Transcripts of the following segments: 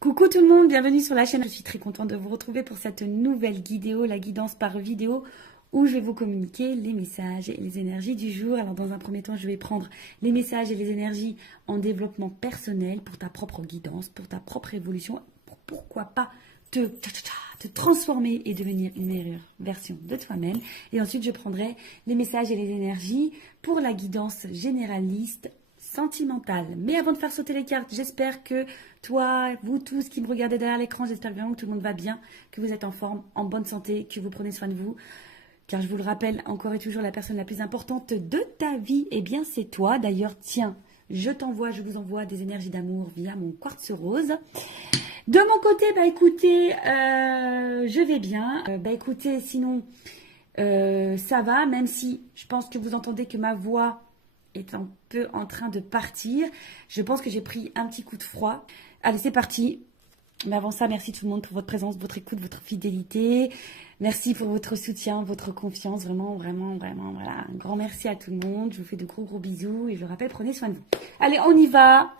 Coucou tout le monde, bienvenue sur la chaîne. Je suis très contente de vous retrouver pour cette nouvelle vidéo, la guidance par vidéo, où je vais vous communiquer les messages et les énergies du jour. Alors dans un premier temps, je vais prendre les messages et les énergies en développement personnel pour ta propre guidance, pour ta propre évolution, pour pourquoi pas te transformer et devenir une meilleure version de toi-même. Et ensuite, je prendrai les messages et les énergies pour la guidance généraliste sentimentale. Mais avant de faire sauter les cartes, j'espère que toi, vous tous qui me regardez derrière l'écran, j'espère vraiment que tout le monde va bien, que vous êtes en forme, en bonne santé, que vous prenez soin de vous. Car je vous le rappelle, encore et toujours, la personne la plus importante de ta vie, eh bien c'est toi. D'ailleurs, tiens, je vous envoie des énergies d'amour via mon quartz rose. De mon côté, bah écoutez, je vais bien. Écoutez, sinon, ça va, même si je pense que vous entendez que ma voix est un peu en train de partir. Je pense que j'ai pris un petit coup de froid. Allez, c'est parti. Mais avant ça, merci tout le monde pour votre présence, votre écoute, votre fidélité. Merci pour votre soutien, votre confiance. Vraiment, voilà. Un grand merci à tout le monde. Je vous fais de gros bisous. Et je le rappelle, prenez soin de vous. Allez, on y va.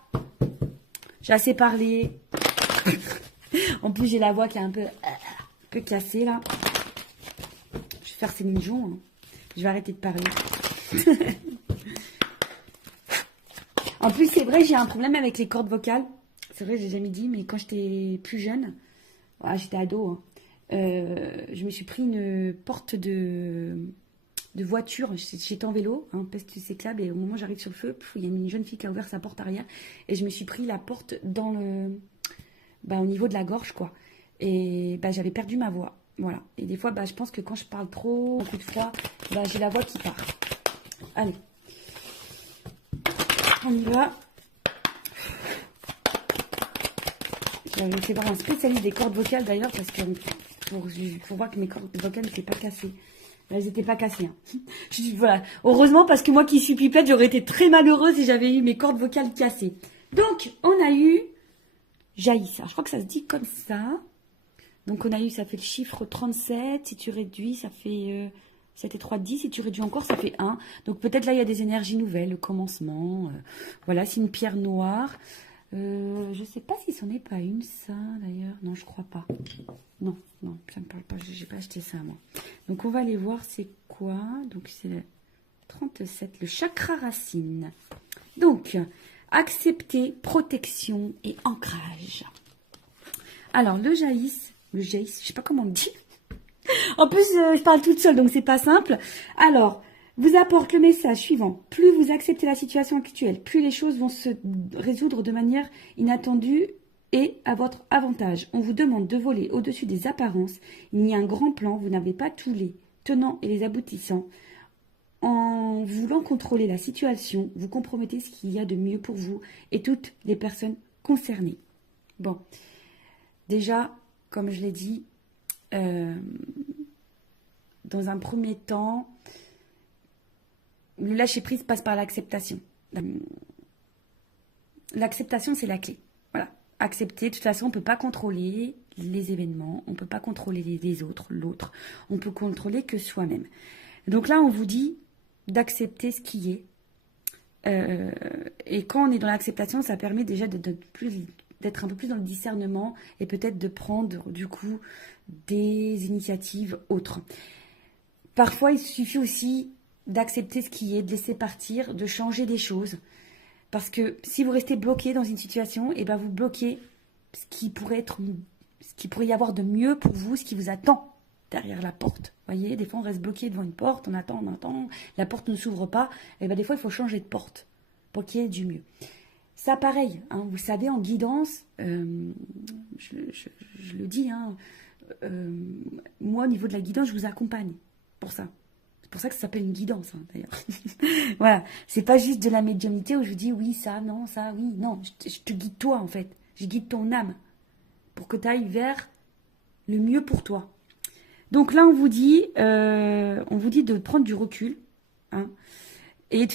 J'ai assez parlé. En plus, j'ai la voix qui est un peu cassée, là. Je vais faire Céline Dion, hein. Je vais arrêter de parler. En plus, c'est vrai, j'ai un problème avec les cordes vocales. C'est vrai, je l'ai jamais dit, mais quand j'étais plus jeune, voilà, j'étais ado, hein, je me suis pris une porte de voiture. J'étais en vélo, hein, peste cyclable, et au moment où j'arrive sur le feu, il y a une jeune fille qui a ouvert sa porte arrière, et je me suis pris la porte dans au niveau de la gorge, quoi. Et j'avais perdu ma voix, voilà. Et des fois, je pense que quand je parle trop, un coup de froid, j'ai la voix qui part. Allez. On y va. J'avais fait voir un spécialiste des cordes vocales d'ailleurs, parce que pour voir que mes cordes vocales n'étaient pas cassées. Elles n'étaient pas cassées. Hein. Je dis voilà. Heureusement, parce que moi qui suis pipette, j'aurais été très malheureuse si j'avais eu mes cordes vocales cassées. Donc, on a eu Jaïssa. Je crois que ça se dit comme ça. Donc, on a eu, ça fait le chiffre 37. Si tu réduis, ça fait 7 et 3, 10. Si tu réduis encore, ça fait 1. Donc, peut-être là, il y a des énergies nouvelles, le commencement. Voilà, c'est une pierre noire. Je ne sais pas si c'en est pas une, ça, d'ailleurs. Non, je crois pas. Non, ça me parle pas. J'ai pas acheté ça, moi. Donc, on va aller voir c'est quoi. Donc, c'est le 37, le chakra racine. Donc, accepter, protection et ancrage. Alors, le jaïs, je sais pas comment on dit. En plus, je parle toute seule, donc c'est pas simple. Alors, vous apporte le message suivant. Plus vous acceptez la situation actuelle, plus les choses vont se résoudre de manière inattendue et à votre avantage. On vous demande de voler au-dessus des apparences. Il y a un grand plan, vous n'avez pas tous les tenants et les aboutissants. En voulant contrôler la situation, vous compromettez ce qu'il y a de mieux pour vous et toutes les personnes concernées. Bon, déjà, comme je l'ai dit, dans un premier temps, le lâcher-prise passe par l'acceptation. L'acceptation, c'est la clé. Voilà. Accepter. De toute façon, on ne peut pas contrôler les événements. On ne peut pas contrôler les autres, l'autre. On peut contrôler que soi-même. Donc là, on vous dit d'accepter ce qui est. Et quand on est dans l'acceptation, ça permet déjà d'être un peu plus dans le discernement et peut-être de prendre, du coup, des initiatives autres. Parfois, il suffit aussi d'accepter ce qui est, de laisser partir, de changer des choses. Parce que si vous restez bloqué dans une situation, vous bloquez ce qui pourrait y avoir de mieux pour vous, ce qui vous attend derrière la porte. Vous voyez, des fois on reste bloqué devant une porte, on attend, la porte ne s'ouvre pas. Et des fois il faut changer de porte pour qu'il y ait du mieux. Ça pareil, hein, vous savez, en guidance, je le dis, hein, moi au niveau de la guidance, je vous accompagne pour ça. C'est pour ça que ça s'appelle une guidance, hein, d'ailleurs. Voilà, c'est pas juste de la médiumnité où je vous dis oui, ça, non, ça, oui, non. Je te guide toi, en fait. Je guide ton âme pour que tu ailles vers le mieux pour toi. Donc là, on vous dit de prendre du recul, hein, et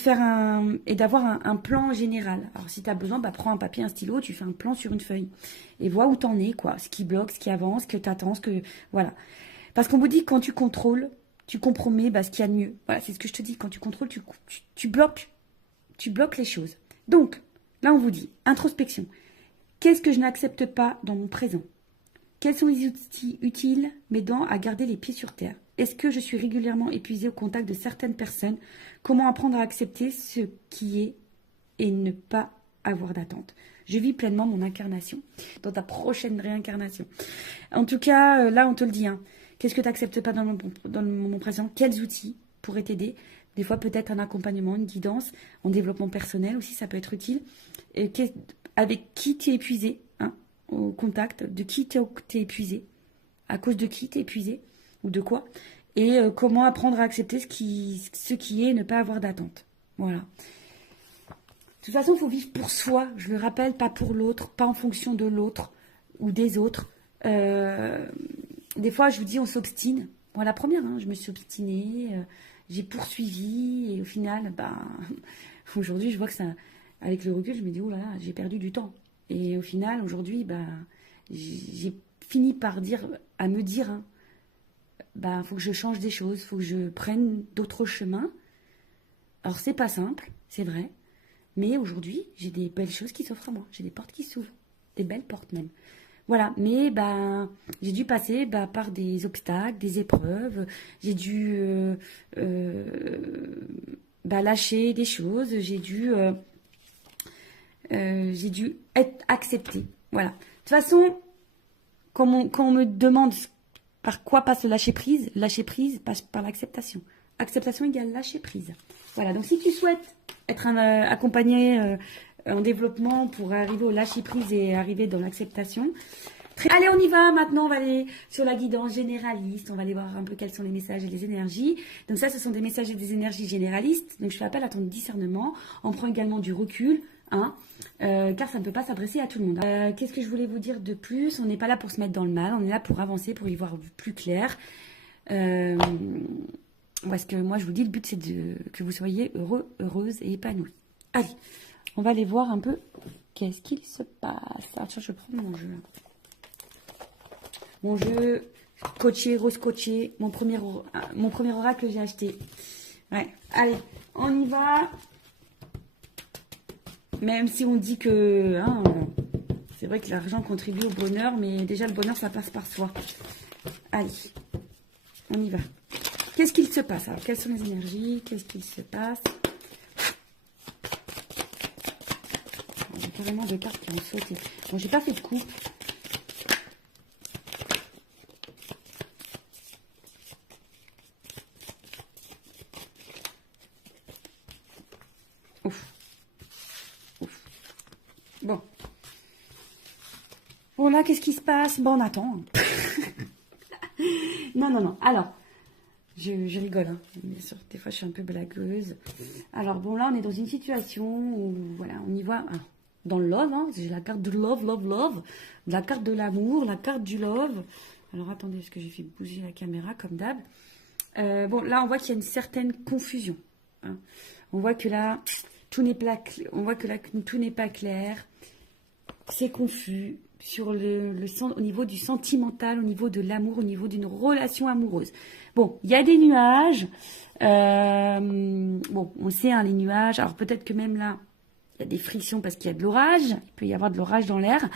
d'avoir un plan général. Alors, si tu as besoin, prends un papier, un stylo, tu fais un plan sur une feuille. Et vois où t'en es, quoi. Ce qui bloque, ce qui avance, ce que t'attends, voilà. Parce qu'on vous dit que quand tu contrôles, tu compromets ce qu'il y a de mieux. Voilà, c'est ce que je te dis. Quand tu contrôles, tu bloques les choses. Donc, là, on vous dit, introspection. Qu'est-ce que je n'accepte pas dans mon présent? Quels sont les outils utiles m'aidant à garder les pieds sur terre? Est-ce que je suis régulièrement épuisée au contact de certaines personnes? Comment apprendre à accepter ce qui est et ne pas avoir d'attente? Je vis pleinement mon incarnation dans ta prochaine réincarnation. En tout cas, là, on te le dit. Hein. Qu'est-ce que tu n'acceptes pas dans le moment présent? Quels outils pourraient t'aider? Des fois, peut-être un accompagnement, une guidance, en développement personnel aussi, ça peut être utile. Et avec qui tu es épuisé, hein, au contact, de qui tu es épuisé, à cause de qui tu es épuisé, ou de quoi, et comment apprendre à accepter ce qui est et ne pas avoir d'attente. Voilà. De toute façon, il faut vivre pour soi, je le rappelle, pas pour l'autre, pas en fonction de l'autre ou des autres. Des fois, je vous dis, on s'obstine. Moi, la première, hein, je me suis obstinée, j'ai poursuivi, et au final, aujourd'hui, je vois que ça, avec le recul, je me dis, oh là là, j'ai perdu du temps. Et au final, aujourd'hui, j'ai fini par me dire, hein, faut que je change des choses, faut que je prenne d'autres chemins. Alors, c'est pas simple, c'est vrai. Mais aujourd'hui, j'ai des belles choses qui s'offrent à moi. J'ai des portes qui s'ouvrent. Des belles portes même. Voilà. Mais j'ai dû passer par des obstacles, des épreuves. J'ai dû lâcher des choses. J'ai dû être acceptée. Voilà. De toute façon, quand on me demande par quoi passe le lâcher prise passe par l'acceptation. Acceptation égale lâcher prise. Voilà, donc si tu souhaites être accompagné en développement pour arriver au lâcher prise et arriver dans l'acceptation, allez, on y va. Maintenant, on va aller sur la guidance généraliste. On va aller voir un peu quels sont les messages et les énergies. Donc ça, ce sont des messages et des énergies généralistes. Donc je fais appel à ton discernement. On prend également du recul, hein, car ça ne peut pas s'adresser à tout le monde. Qu'est-ce que je voulais vous dire de plus? On n'est pas là pour se mettre dans le mal. On est là pour avancer, pour y voir plus clair. Parce que moi, je vous dis, le but, c'est que vous soyez heureux, heureuse et épanouie. Allez, on va aller voir un peu qu'est-ce qu'il se passe. Ah, tiens, je prends mon jeu. Mon jeu coaché, rose coaché, mon premier oracle que j'ai acheté. Ouais, allez, on y va. Même si on dit que c'est vrai que l'argent contribue au bonheur, mais déjà, le bonheur, ça passe par soi. Allez, on y va. Qu'est-ce qu'il se passe? Alors, quelles sont les énergies? Qu'est-ce qu'il se passe? J'ai carrément deux cartes qui ont sauté. Bon, j'ai pas fait de coup. Ouf. Ouf. Bon. Bon, là, qu'est-ce qui se passe? Bon, on attend. Non. Alors... Je rigole, hein. Bien sûr, des fois je suis un peu blagueuse. Alors bon, là on est dans une situation où, voilà, on y voit dans le love, hein. J'ai la carte de love, la carte de l'amour, la carte du love. Alors attendez, parce que j'ai fait bouger la caméra comme d'hab. Bon, là on voit qu'il y a une certaine confusion, hein. On voit que là, tout n'est pas clair. C'est confus sur au niveau du sentimental, au niveau de l'amour, au niveau d'une relation amoureuse. Bon, il y a des nuages. Bon, on sait, hein, les nuages. Alors peut-être que même là, il y a des frictions parce qu'il y a de l'orage. Il peut y avoir de l'orage dans l'air.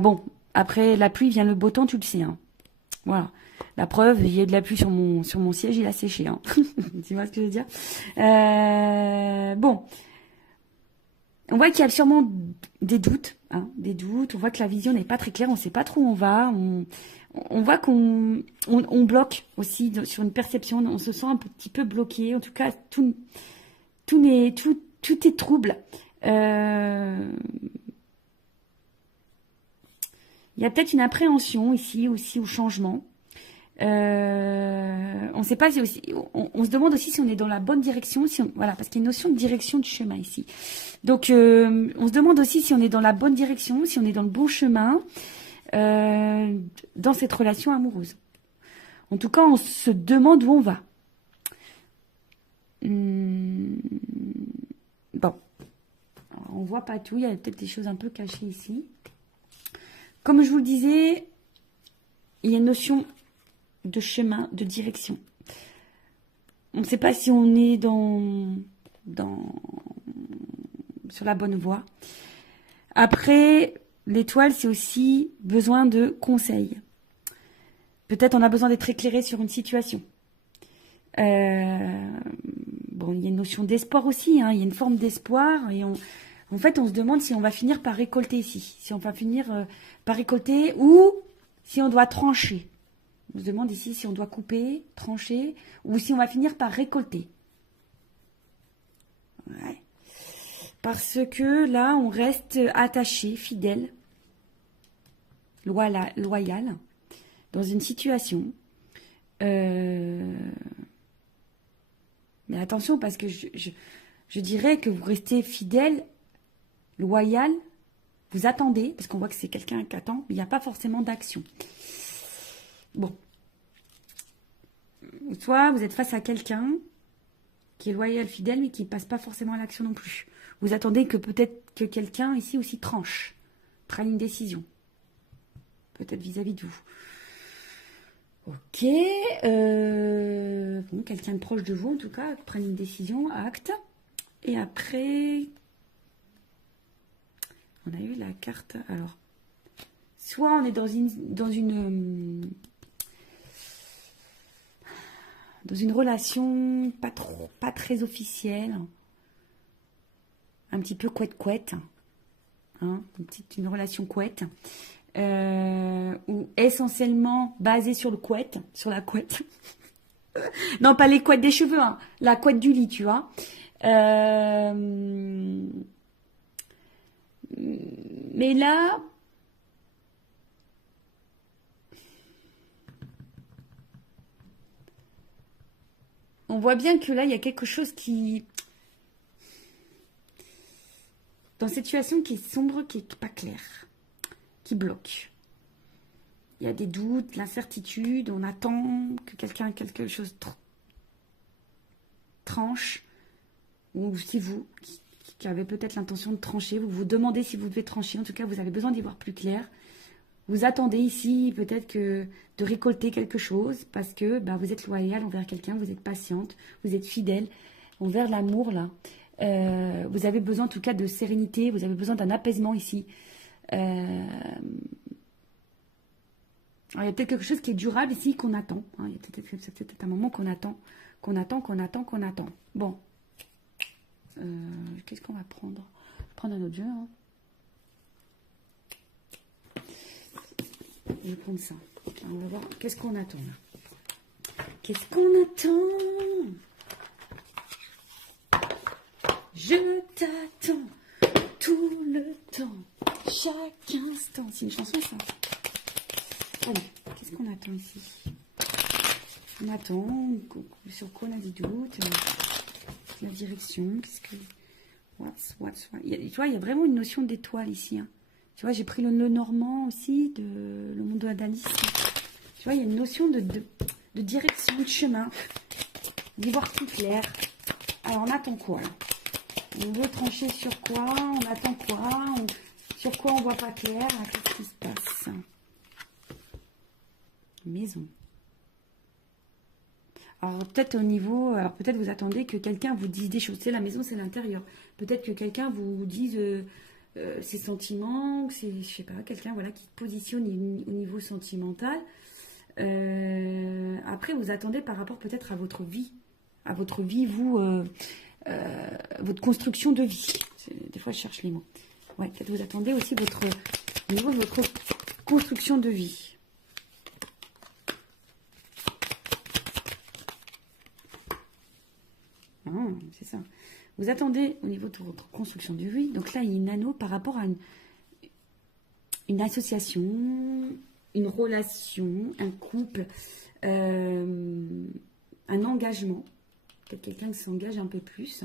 Bon, après la pluie vient le beau temps, tu le sais, hein. Voilà. La preuve, il y a de la pluie sur mon siège, il a séché, hein. Tu vois ce que je veux dire? Bon. On voit qu'il y a sûrement des doutes, hein, des doutes. On voit que la vision n'est pas très claire. On ne sait pas trop où on va. On voit qu'on bloque aussi sur une perception. On se sent un petit peu bloqué. En tout cas, tout est trouble. Il y a peut-être une appréhension ici aussi au changement. On ne sait pas si aussi, on se demande aussi si on est dans la bonne direction, voilà, parce qu'il y a une notion de direction du chemin ici. Donc, on se demande aussi si on est dans la bonne direction, si on est dans le bon chemin dans cette relation amoureuse. En tout cas, on se demande où on va. Bon, alors, on voit pas tout. Il y a peut-être des choses un peu cachées ici. Comme je vous le disais, il y a une notion de chemin, de direction. On ne sait pas si on est sur la bonne voie. Après, l'étoile, c'est aussi besoin de conseils. Peut-être on a besoin d'être éclairé sur une situation. Bon, il y a une notion d'espoir aussi, hein, il y a une forme d'espoir. Et en fait, on se demande si on va finir par récolter ici. Si on va finir par récolter ou si on doit trancher. On se demande ici si on doit couper, trancher ou si on va finir par récolter. Ouais. Parce que là, on reste attaché, fidèle, loyal, dans une situation. Mais attention, parce que je dirais que vous restez fidèle, loyal, vous attendez, parce qu'on voit que c'est quelqu'un qui attend, mais il n'y a pas forcément d'action. Bon. Soit vous êtes face à quelqu'un qui est loyal, fidèle, mais qui ne passe pas forcément à l'action non plus. Vous attendez que peut-être que quelqu'un ici aussi tranche, prenne une décision. Peut-être vis-à-vis de vous. Ok. Bon, quelqu'un de proche de vous, en tout cas, prenne une décision, acte. Et après, on a eu la carte. Alors, soit on est dans une relation pas très officielle, un petit peu couette-couette, hein, une relation couette, ou essentiellement basée sur le couette, sur la couette. Non, pas les couettes des cheveux, hein, la couette du lit, tu vois. Mais là, on voit bien que là, il y a quelque chose qui... Dans cette situation qui est sombre, qui n'est pas claire, qui bloque. Il y a des doutes, l'incertitude, on attend que quelque chose tranche. Ou si vous, qui avez peut-être l'intention de trancher, vous vous demandez si vous devez trancher. En tout cas, vous avez besoin d'y voir plus clair. Vous attendez ici peut-être de récolter quelque chose parce que vous êtes loyal envers quelqu'un, vous êtes patiente, vous êtes fidèle envers l'amour là. Vous avez besoin en tout cas de sérénité, vous avez besoin d'un apaisement ici. Alors, il y a peut-être quelque chose qui est durable ici qu'on attend. Hein. Il y a peut-être un moment qu'on attend. Bon. Qu'est-ce qu'on va prendre? Je vais prendre un autre jeu. Hein. Je vais prendre ça. On va voir. Qu'est-ce qu'on attend là? Qu'est-ce qu'on attend? Je t'attends tout le temps, chaque instant. C'est une chanson ça. Allez, qu'est-ce qu'on attend ici? On attend. Sur quoi on a des doutes? La direction. Qu'est-ce que... Tu vois, il y a vraiment une notion d'étoile ici. Hein. Tu vois, j'ai pris le normand aussi, le monde d'Alice. Tu vois, il y a une notion de direction, de chemin, d'y voir plus clair. Alors, on attend quoi là? On veut trancher sur quoi? On attend quoi? Sur quoi on voit pas clair? Qu'est-ce qui se passe? Maison. Alors, peut-être au niveau... Alors, peut-être vous attendez que quelqu'un vous dise des choses. C'est la maison, c'est l'intérieur. Peut-être que quelqu'un vous dise... ses sentiments, je sais pas, quelqu'un voilà, qui se positionne au niveau sentimental. Après, vous attendez par rapport peut-être à votre vie, vous, votre construction de vie. Des fois, je cherche les mots. Ouais, peut-être vous attendez aussi au niveau de votre construction de vie. Ah, c'est ça. Vous attendez au niveau de votre construction de vie. Donc là, il y a une anneau par rapport à une association, une relation, un couple, un engagement. Peut-être quelqu'un qui s'engage un peu plus.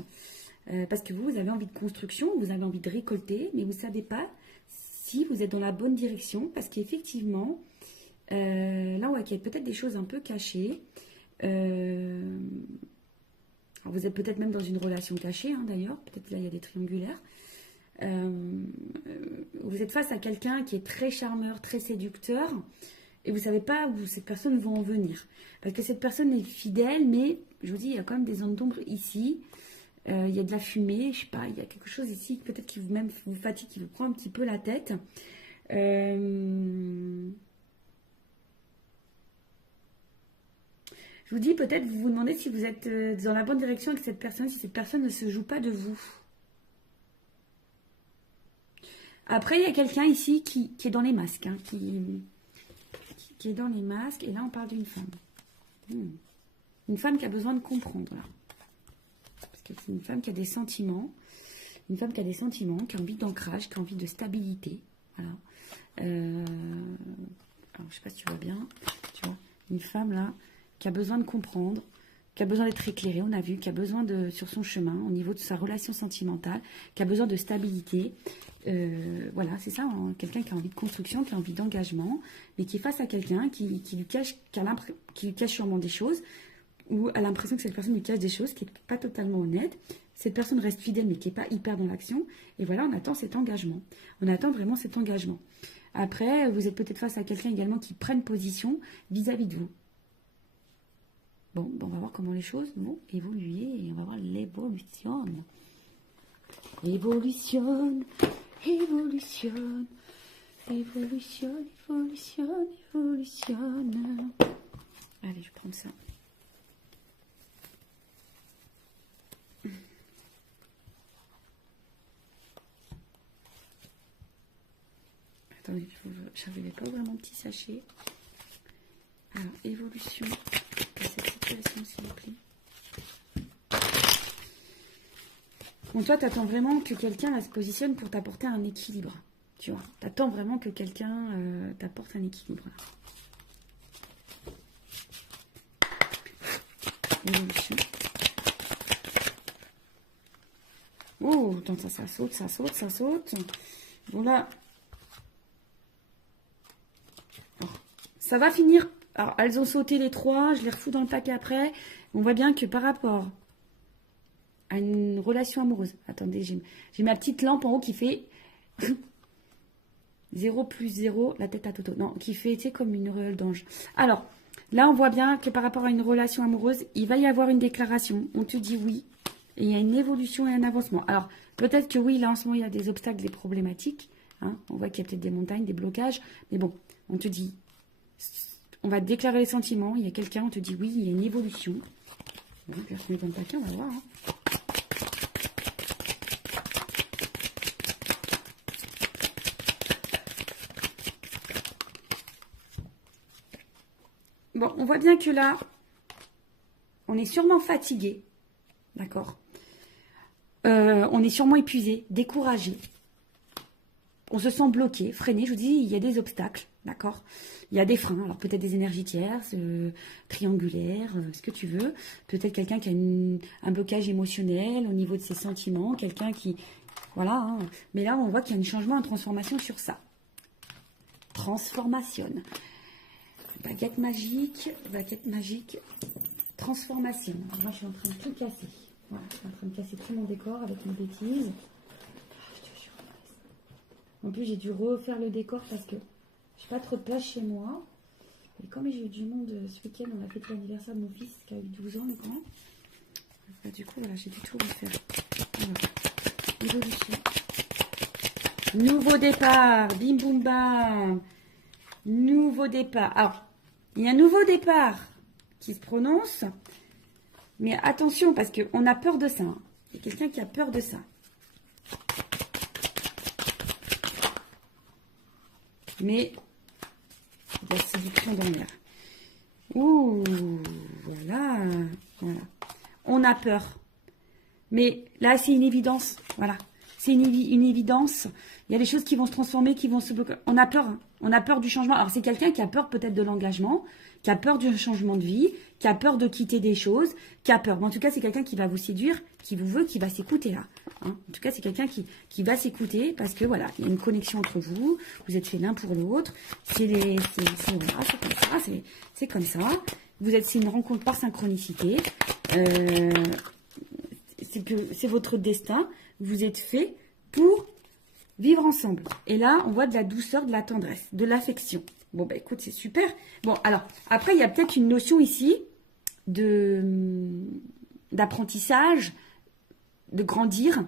Parce que vous avez envie de construction, vous avez envie de récolter, mais vous ne savez pas si vous êtes dans la bonne direction. Parce qu'effectivement, là, ouais, il y a peut-être des choses un peu cachées. Alors vous êtes peut-être même dans une relation cachée, hein, d'ailleurs. Peut-être là, il y a des triangulaires. Vous êtes face à quelqu'un qui est très charmeur, très séducteur. Et vous ne savez pas où cette personne va en venir. Parce que cette personne est fidèle, mais je vous dis, il y a quand même des zones d'ombre ici. Il y a de la fumée, je sais pas, il y a quelque chose ici, peut-être qui vous fatigue, qui vous prend un petit peu la tête. Je vous dis, peut-être vous vous demandez si vous êtes dans la bonne direction avec cette personne, si cette personne ne se joue pas de vous. Après, il y a quelqu'un ici qui est dans les masques, hein, qui est dans les masques, et là on parle d'une femme. Une femme qui a besoin de comprendre, là. Parce que c'est une femme qui a des sentiments, qui a envie d'ancrage, qui a envie de stabilité, voilà. Alors, je sais pas si tu vois bien, tu vois, une femme là, qui a besoin de comprendre, qui a besoin d'être éclairée, on a vu, qui a besoin de, sur son chemin, au niveau de sa relation sentimentale, qui a besoin de stabilité. Voilà, c'est ça, hein, quelqu'un qui a envie de construction, qui a envie d'engagement, mais qui est face à quelqu'un qui lui cache sûrement des choses, ou a l'impression que cette personne lui cache des choses, qui n'est pas totalement honnête. Cette personne reste fidèle, mais qui n'est pas hyper dans l'action. Et voilà, on attend cet engagement. On attend vraiment cet engagement. Après, vous êtes peut-être face à quelqu'un également qui prenne position vis-à-vis de vous. Bon, on va voir comment les choses vont évoluer et on va voir l'évolution. Évolution, évolution, évolution, évolution, évolution. Allez, je prends ça. Attendez, j'arrivais pas à ouvrir mon petit sachet. Alors, évolution de cette situation, s'il vous plaît. Bon, toi, tu attends vraiment que quelqu'un se positionne pour t'apporter un équilibre. Tu vois, tu attends vraiment que quelqu'un t'apporte un équilibre. Évolution. Oh, attends, ça saute, ça saute, ça saute. Bon, là. Alors, ça va finir. Alors, elles ont sauté les trois, je les refous dans le paquet après. On voit bien que par rapport à une relation amoureuse. Attendez, j'ai ma petite lampe en haut qui fait 0 plus 0, la tête à Toto. Non, qui fait, tu sais, comme une auréole d'ange. Alors, là, on voit bien que par rapport à une relation amoureuse, il va y avoir une déclaration. On te dit oui. Et il y a une évolution et un avancement. Alors, peut-être que oui, là, en ce moment, il y a des obstacles, des problématiques. Hein. On voit qu'il y a peut-être des montagnes, des blocages. Mais bon, on te dit, on va déclarer les sentiments. Il y a quelqu'un, on te dit oui, il y a une évolution. Bon, puis on se met dans le paquet, on va voir. Hein. Bon, on voit bien que là, on est sûrement fatigué, d'accord. On est sûrement épuisé, découragé. On se sent bloqué, freiné. Je vous dis, il y a des obstacles, d'accord. Il y a des freins, alors peut-être des énergies tierces, triangulaires, ce que tu veux. Peut-être quelqu'un qui a un blocage émotionnel au niveau de ses sentiments, quelqu'un qui... Voilà, hein. Mais là, on voit qu'il y a un changement, une transformation sur ça. Transformation. Baguette magique, transformation. Moi, je suis en train de tout casser. Voilà, je suis en train de casser tout mon décor avec une bêtise. En plus, j'ai dû refaire le décor parce que j'ai pas trop de place chez moi. Et comme j'ai eu du monde ce week-end, on a fêté l'anniversaire de mon fils qui a eu 12 ans maintenant. Bah, du coup, voilà, j'ai dû tout refaire. Voilà. Évolution. Nouveau départ. Bim boum bam. Nouveau départ. Alors, il y a un nouveau départ qui se prononce. Mais attention, parce qu'on a peur de ça. Hein. Il y a quelqu'un qui a peur de ça. Mais il y a séduction dans l'air. Ouh, voilà. On a peur. Mais là, c'est une évidence. Voilà. C'est une évidence. Il y a des choses qui vont se transformer, qui vont se bloquer. On a peur. Hein. On a peur du changement. Alors, c'est quelqu'un qui a peur peut-être de l'engagement, qui a peur du changement de vie, qui a peur de quitter des choses, qui a peur. Mais en tout cas, c'est quelqu'un qui va vous séduire, qui vous veut, qui va s'écouter là. Hein. En tout cas, c'est quelqu'un qui va s'écouter parce que voilà, il y a une connexion entre vous. Vous êtes fait l'un pour l'autre. C'est comme ça. C'est comme ça. C'est une rencontre par synchronicité. C'est votre destin. Vous êtes fait pour vivre ensemble. Et là, on voit de la douceur, de la tendresse, de l'affection. Bon, bah écoute, c'est super. Bon, alors, après, il y a peut-être une notion ici d'apprentissage, de grandir.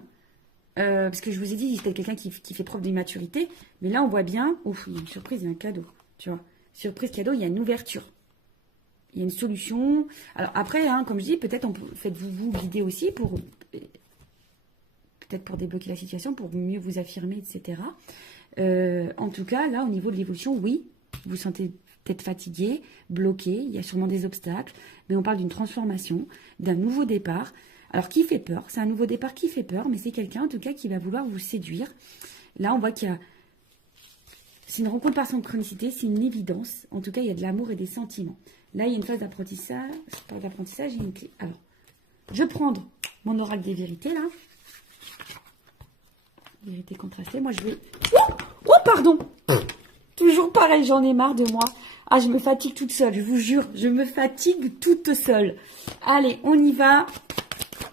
Parce que je vous ai dit, c'était quelqu'un qui fait preuve d'immaturité. Mais là, on voit bien, ouf, il y a une surprise, il y a un cadeau. Tu vois, surprise, cadeau, il y a une ouverture. Il y a une solution. Alors après, hein, comme je dis, peut-être faites-vous guider aussi pour peut-être pour débloquer la situation, pour mieux vous affirmer, etc. En tout cas, là, au niveau de l'évolution, oui, vous vous sentez peut-être fatigué, bloqué, il y a sûrement des obstacles, mais on parle d'une transformation, d'un nouveau départ. Alors, qui fait peur? C'est un nouveau départ qui fait peur, mais c'est quelqu'un, en tout cas, qui va vouloir vous séduire. Là, on voit qu'il y a... C'est une rencontre par synchronicité, c'est une évidence. En tout cas, il y a de l'amour et des sentiments. Là, il y a une phase d'apprentissage, il y a une clé. Alors, je vais prendre mon oracle des vérités, là. Vérité contrastée. Moi, je vais... Oh, pardon. Toujours pareil, j'en ai marre de moi. Ah, je me fatigue toute seule, je vous jure. Je me fatigue toute seule. Allez, on y va.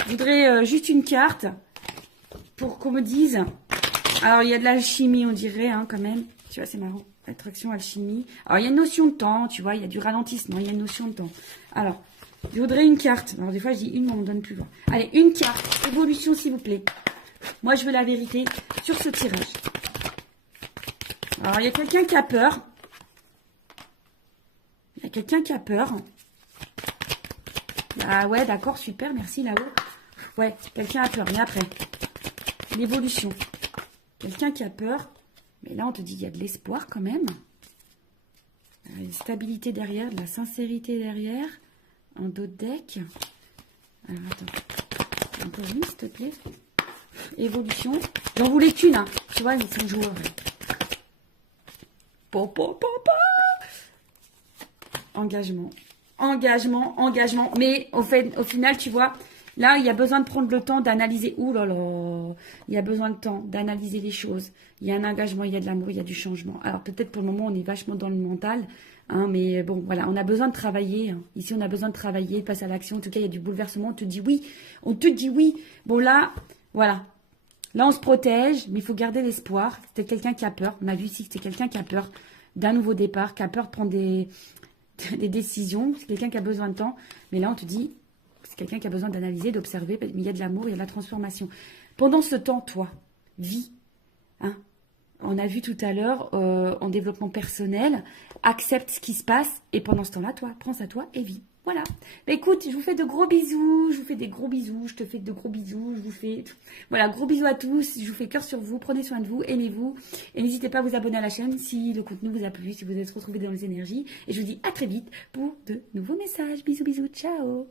Je voudrais juste une carte pour qu'on me dise... Alors, il y a de l'alchimie, on dirait, hein, quand même. Tu vois, c'est marrant. Attraction, alchimie. Alors, il y a une notion de temps, tu vois. Il y a du ralentissement, il y a une notion de temps. Alors, je voudrais une carte. Alors, des fois, je dis une, mais on me donne plus loin. Allez, une carte. Évolution, s'il vous plaît. Moi, je veux la vérité sur ce tirage. Alors, il y a quelqu'un qui a peur. Il y a quelqu'un qui a peur. Ah ouais, d'accord, super, merci là-haut. Ouais, quelqu'un a peur. Mais après, l'évolution. Quelqu'un qui a peur. Mais là, on te dit qu'il y a de l'espoir quand même. Une stabilité derrière, de la sincérité derrière. Un dos de deck. Alors, attends. Encore une, s'il te plaît. Évolution. J'en voulais qu'une, hein. Tu vois, ils sont joueurs. Engagement. Engagement, engagement. Mais au final, tu vois, là, il y a besoin de prendre le temps d'analyser. Ouh là là. Il y a besoin de temps d'analyser les choses. Il y a un engagement, il y a de l'amour, il y a du changement. Alors peut-être pour le moment, on est vachement dans le mental. Hein, mais bon, voilà, on a besoin de travailler. Hein. Ici, on a besoin de travailler, de passer à l'action. En tout cas, il y a du bouleversement. On te dit oui. On te dit oui. Bon, là, voilà. Là, on se protège, mais il faut garder l'espoir. C'est quelqu'un qui a peur. On a vu ici que c'est quelqu'un qui a peur d'un nouveau départ, qui a peur de prendre des décisions. C'est quelqu'un qui a besoin de temps. Mais là, on te dit, c'est quelqu'un qui a besoin d'analyser, d'observer. Mais il y a de l'amour, il y a de la transformation. Pendant ce temps, toi, vis. Hein. On a vu tout à l'heure, en développement personnel, accepte ce qui se passe. Et pendant ce temps-là, toi, prends à toi et vis. Voilà. Bah, écoute, je vous fais de gros bisous. Je vous fais des gros bisous. Je te fais de gros bisous. Je vous fais... Voilà, gros bisous à tous. Je vous fais cœur sur vous. Prenez soin de vous. Aimez-vous. Et n'hésitez pas à vous abonner à la chaîne si le contenu vous a plu, si vous êtes retrouvés dans les énergies. Et je vous dis à très vite pour de nouveaux messages. Bisous, bisous. Ciao.